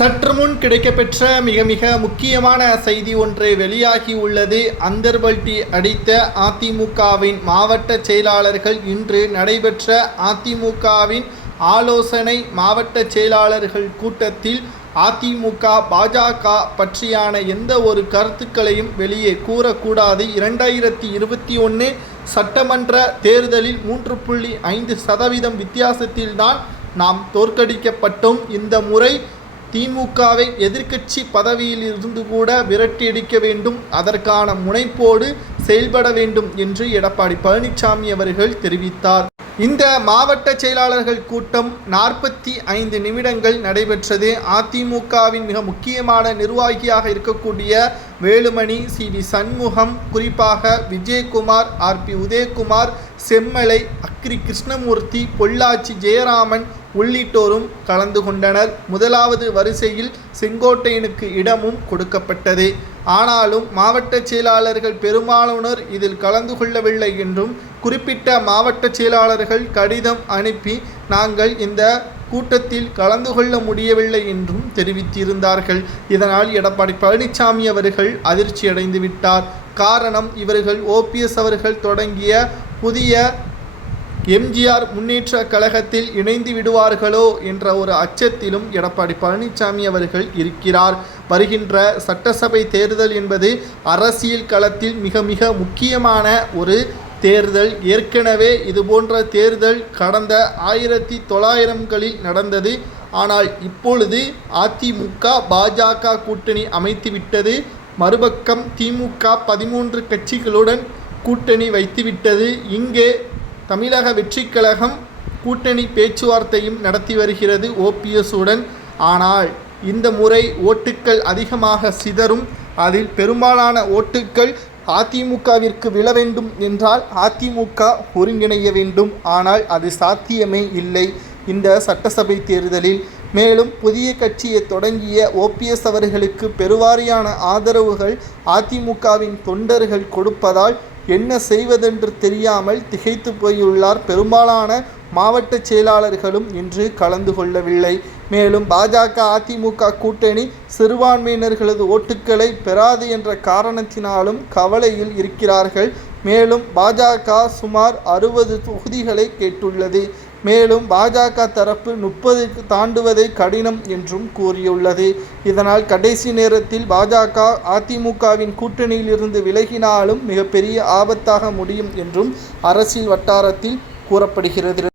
சற்று முன் கிடைக்கப்பெற்ற மிக மிக முக்கியமான செய்தி ஒன்று வெளியாகி உள்ளது. அந்தர்பல்டி அடித்த அதிமுகவின் மாவட்ட செயலாளர்கள் இன்று நடைபெற்ற அதிமுகவின் ஆலோசனை மாவட்ட செயலாளர்கள் கூட்டத்தில் அதிமுக பாஜக பற்றியான எந்த ஒரு கருத்துக்களையும் வெளியே கூறக்கூடாது. இரண்டாயிரத்தி இருபத்தி ஒன்று சட்டமன்ற தேர்தலில் மூன்று புள்ளி ஐந்து சதவீதம் வித்தியாசத்தில்தான் நாம் தோற்கடிக்கப்பட்டோம். இந்த முறை திமுகவை எதிர்க்கட்சி பதவியில் இருந்து கூட விரட்டியடிக்க வேண்டும். அதற்கான முனைப்போடு செயல்பட வேண்டும் என்று எடப்பாடி பழனிசாமி அவர்கள் தெரிவித்தார். இந்த மாவட்ட செயலாளர்கள் கூட்டம் நாற்பத்தி ஐந்து நிமிடங்கள் நடைபெற்றது. அதிமுகவின் மிக முக்கியமான நிர்வாகியாக இருக்கக்கூடிய வேலுமணி சி. வி. சண்முகம் குறிப்பாக விஜயகுமார் ஆர். பி. உதயகுமார் செம்மலை அக்ரி கிருஷ்ணமூர்த்தி பொள்ளாச்சி ஜெயராமன் உள்ளிட்டோரும் கலந்து கொண்டனர். முதலாவது வரிசையில் செங்கோட்டையனுக்கு இடமும் கொடுக்கப்பட்டது. ஆனாலும் மாவட்ட செயலாளர்கள் பெரும்பாலானோர் இதில் கலந்து கொள்ளவில்லை என்றும் குறிப்பிட்ட மாவட்ட செயலாளர்கள் கடிதம் அனுப்பி நாங்கள் இந்த கூட்டத்தில் கலந்து கொள்ள முடியவில்லை என்றும் தெரிவித்திருந்தார்கள். இதனால் எடப்பாடி பழனிசாமி அவர்கள் அதிர்ச்சியடைந்து விட்டார். காரணம் இவர்கள் ஓபிஎஸ் அவர்கள் தொடங்கிய புதிய எம்ஜிஆர் முன்னேற்ற கழகத்தில் இணைந்து விடுவார்களோ என்ற ஒரு அச்சத்திலும் எடப்பாடி பழனிசாமி அவர்கள் இருக்கிறார். வருகின்ற சட்டசபை தேர்தல் என்பது அரசியல் களத்தில் மிக மிக முக்கியமான ஒரு தேர்தல். ஏற்கனவே இதுபோன்ற தேர்தல் கடந்த ஆயிரத்தி தொள்ளாயிரம்களில் நடந்தது. ஆனால் இப்பொழுது அதிமுக பாஜக கூட்டணி அமைத்துவிட்டது மறுபக்கம் திமுக பதிமூன்று கட்சிகளுடன் கூட்டணி வைத்துவிட்டது இங்கே தமிழக வெற்றிக் கழகம் கூட்டணி பேச்சுவார்த்தையும் நடத்தி வருகிறது ஓபிஎஸ்ஸுடன் ஆனால் இந்த முறை ஓட்டுக்கள் அதிகமாக சிதறும். அதில் பெரும்பாலான ஓட்டுக்கள் அதிமுகவிற்கு விழ வேண்டும் என்றால் அதிமுக ஒருங்கிணைய வேண்டும். ஆனால் அது சாத்தியமே இல்லை. இந்த சட்டசபை தேர்தலில் மேலும் புதிய கட்சியை தொடங்கிய ஓபிஎஸ் அவர்களுக்கு பெருவாரியான ஆதரவுகள் அதிமுகவின் தொண்டர்கள் கொடுப்பதால் என்ன செய்வதென்று தெரியாமல் திகைத்து போயுள்ளார் பெரும்பாலான மாவட்ட செயலாளர்களும் இன்று கலந்து கொள்ளவில்லை. மேலும் பாஜக அதிமுக கூட்டணி சிறுபான்மையினர்களது ஓட்டுக்களை பெறாது என்ற காரணத்தினாலும் கவலையில் இருக்கிறார்கள். மேலும் பாஜக சுமார் அறுபது தொகுதிகளை கேட்டுள்ளது. மேலும் பாஜக தரப்பு முப்பதுக்கு தாண்டுவதை கடினம் என்றும் கூறியுள்ளது. இதனால் கடைசி நேரத்தில் பாஜக அதிமுகவின் கூட்டணியிலிருந்து விலகினாலும் மிகப்பெரிய ஆபத்தாக முடியும் என்றும் அரசியல் வட்டாரத்தில் கூறப்படுகிறது.